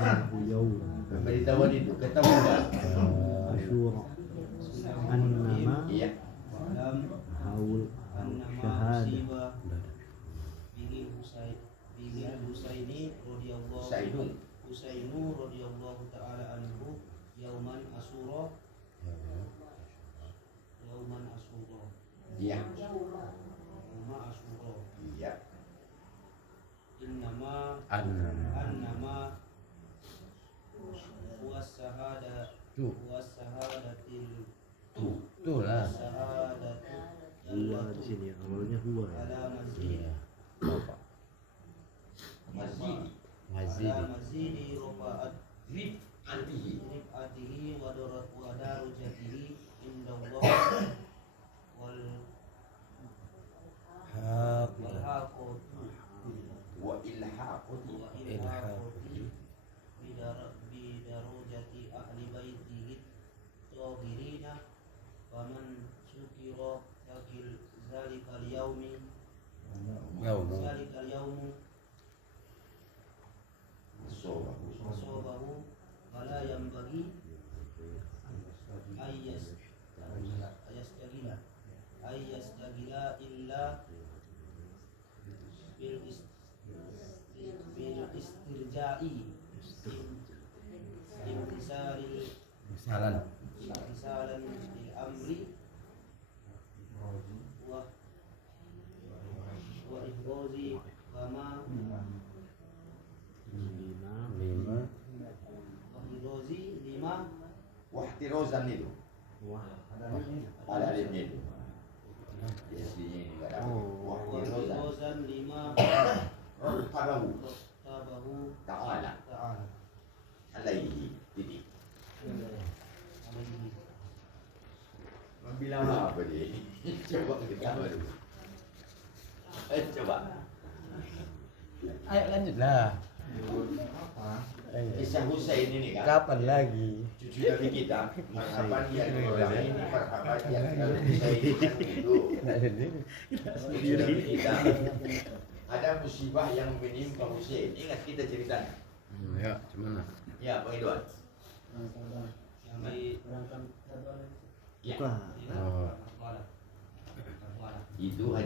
anhu yawm Pemberitahuan itu ketahuan. Asyura annama Iya. haul syahadah Saidun. Husainu radhiyallahu taala anhu yauman Asyura Iya. yauman annama asyura. Iya. Innama Annama. annama Tuh. wasahadatil Tuh lah. sahadatu Huwa di sini awalnya huwa. ala mazid Iya. Masjid. Mazidi. ala mazidi rafa'at Rif antihi. rifatihi wa darajatihi indallah wal haqatu Wa ilhaqati. wa ilhaqati bidarajati ahli baitihi tahirina faman syukira yakil zalikal yaumi Yaumu. zalikal yaumu Sobahu. asobahu fala yanbaghi ayyastagila illa bil istirja'i Misalan. imtisalan lil amri wa ihrazi kama Lima. Lima. wa ihrazi lima Wahtirozan itu. Wah. Ada alimnya itu. Di aslinya ini enggak ada. wa Wahtirozan. ihrazan lima Tabahu. tabahu Ta'ala. ta'ala Alaihi. Titik. alaihi. Bilang apa dia? Coba kita baru. Coba. Ayo lanjutlah. Kisah Husain ini kan. Kapan lagi? Cucu Nabi kita. Marhaban dia orang ini. Marhaban dia kalau Husain kan itu. Cucu Nabi kita. Ada musibah yang menimpa Husain. Ingat kita ceritanya. Ya, cuman lah. Ya, Bang Idwan. Yang di Ya. Bukan. Oh. Itu kan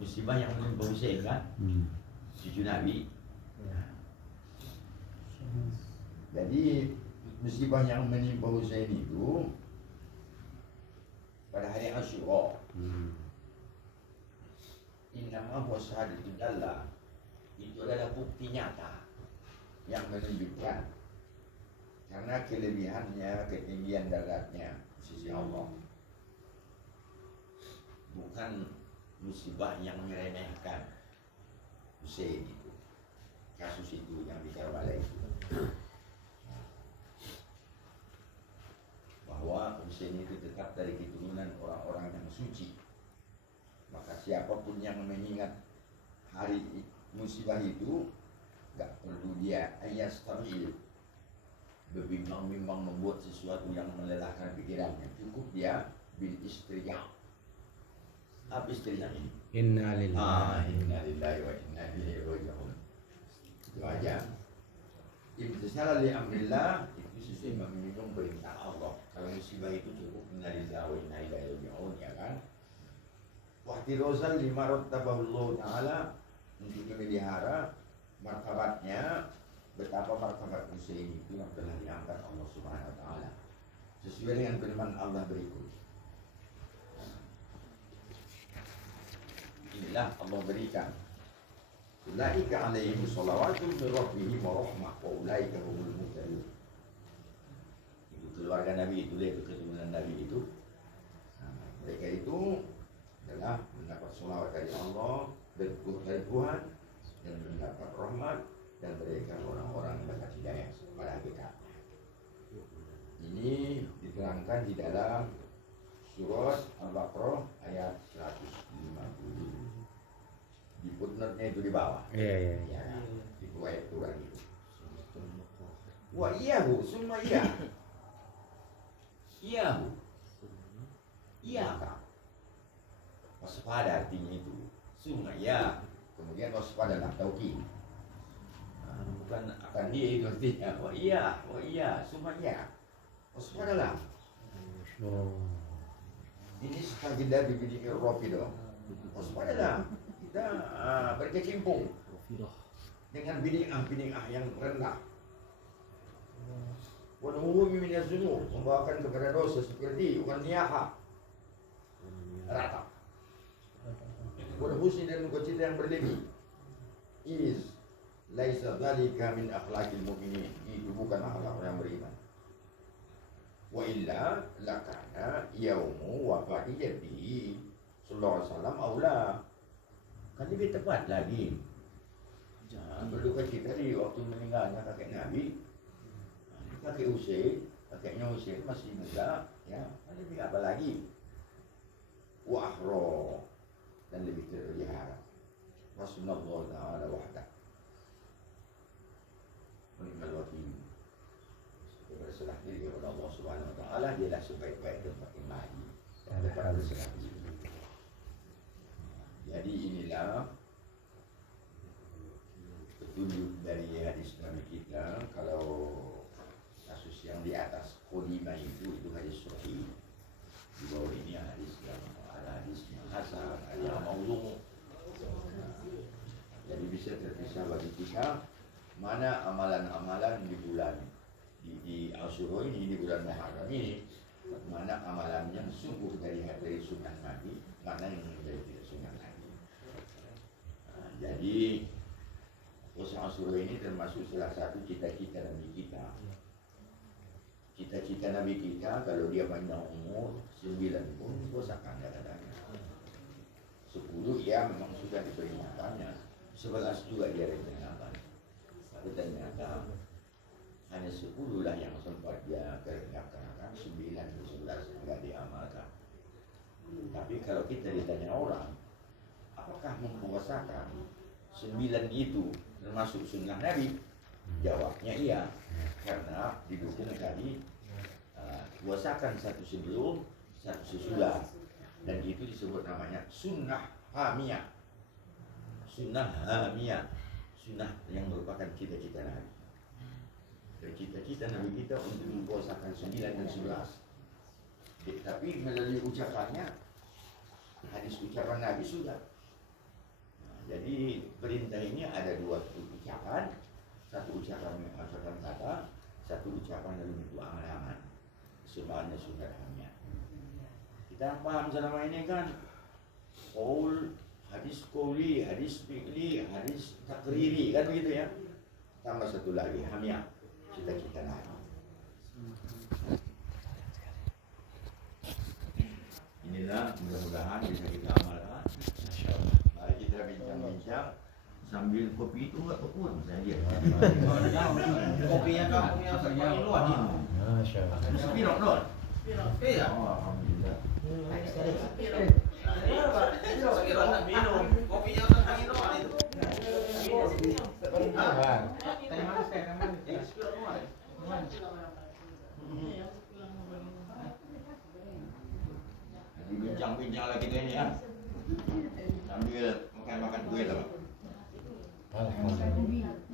musibah yang menimpa Husain kan. Cucu Nabi. Jadi musibah yang menimpa Husain itu pada hari Asyura. Innama huwa syahadatul dallah. Itu adalah bukti nyata yang menunjukkan karena kelebihannya, ketinggian derajatnya di sisi Allah. Bukan musibah yang meremehkan Husain itu. Kasus itu yang di Karbala itu. Bahwa Husain itu tetap dari keturunan orang-orang yang suci. Maka siapapun yang mengingat hari musibah itu gak perlu dia ayastamil berbimbang-bimbang membuat sesuatu yang melelahkan pikirannya. Cukup dia bil istriya. Apa istriya ini? Inna lillahi. Inna lillahi wa inna ilaihi raji'un. Itu aja. Imtisal li amrillah itu sesuai meminum perintah Allah. Kalau musibah itu cukup inna lillahi wa inna ilaihi raji'un, ya kan? Wahtirozan lima rattabahullah ta'ala untuk memelihara martabatnya. Betapa martabat Husain itu yang telah diangkat Allah Subhanahu wa ta'ala sesuai dengan firman Allah berikut. Inilah Allah berikan. Ulaika alaihim sholawatu min rabbihim wa rahmah wa ulaika humul muhtadun. Itu keluarga Nabi itu, itu keturunan Nabi itu. Nah, mereka itu adalah mendapat sholawat dari Allah, berkuah dari Tuhan, dan mendapat rahmat, dan mereka orang-orang yang mendapat hidayah pada hakikatnya. Ini diterangkan di dalam surat Al-Baqarah ayat 150. Di footnote-nya itu di bawah. Iya. Ya, di bawah ayat Quran itu. Wa iyahu, summa iya. Iyahu. Iyaka. Waspada artinya itu. Summa iya. Kemudian waspada lah tauqid. Bukan akan dia itu artinya. Wa iya, summa iya. Waspada lah. Oh. Ini setajida bibidi Eropa dong. Waspada lah. Kita berkecimpung dengan bid'ah yang rendah. Wa nuhumi min az-zunub, membawakan kepada dosa seperti wan niyaha, rata. wal husni dan duka cita yang berlebih. Is laisa dzalika min akhlaqil mu'minin. Itu bukan akhlak orang beriman. Wa illa lakana yaumu wafati jaddi sallallahu alaihi wasallam aula. Kan lebih tepat lagi. Jangan berduka cita di waktu meninggalnya kakek Nabi. Kakek kakeknya Usain masih muda, ya, lebih apa lagi? Wa ahra dan lebih terlihat. Wasbunallahu ta'ala wahdah. Wa ni'mal wakil. Berserah diri kepada Allah Subhanahu wa taala, dialah sebaik-baik tempat iman. Tempat berserah diri. Jadi inilah petunjuk dari hadis Nabi kita. Kalau kasus yang di atas Qudimah itu hadis sahih. Di bawah ini hadis yang ada hadis yang hasan, ada yang maudhu'. Jadi bisa terpisah bagi kita mana amalan-amalan di bulan di Asyura ini, di bulan Muharram ini, mana amalan yang sungguh dari sunnah Nabi, mana yang menjadi tidak sunnah Nabi. Jadi puasa Asyura ini termasuk salah satu cita-cita Nabi kita. Cita-cita Nabi kita kalau dia panjang umur 9 pun puasakan kadang-kadang. 10 ya memang sudah diperingatkannya, 11 juga dia rencanakan. Tapi ternyata hanya 10 lah yang sempat dia kerjakan, 9 ke 11 enggak diamalkan. Tapi kalau kita ditanya orang, apakah mempuasakan 9 itu termasuk sunnah Nabi? Jawabnya iya, karena didukung tadi puasakan satu sebelum, satu sesudah, dan itu disebut namanya sunnah hamiyah. Sunnah hamiyah, sunnah yang merupakan cita-cita Nabi. Dan cita-cita Nabi kita untuk mempuasakan 9 dan 11. Tapi melalui ucapannya, hadis ucapan Nabi sudah. Jadi perintah ini ada 2 ucapan. Satu ucapan menghasilkan kata, satu ucapan dalam bentuk amal-amal. Semuanya sunnah hamiyah. Kita paham selama ini kan, qaul, hadis qauli, hadis fi'li, hadis takriri, kan begitu ya. Tambah satu lagi, hamiyah, cita-cita Nabi. Inilah mudah-mudahan bisa kita amalkan. Mari kita bincang-bincang sambil kopi itu enggak kepun saya lihat. Kopinya kamu yang paling luas ini. Spirok dong. Iya. Oh, alhamdulillah. Sekarang minum. Kopinya kan paling luas itu. Bincang-bincang lagi kita ini ya. Sambil makan kue lah. Alhamdulillah.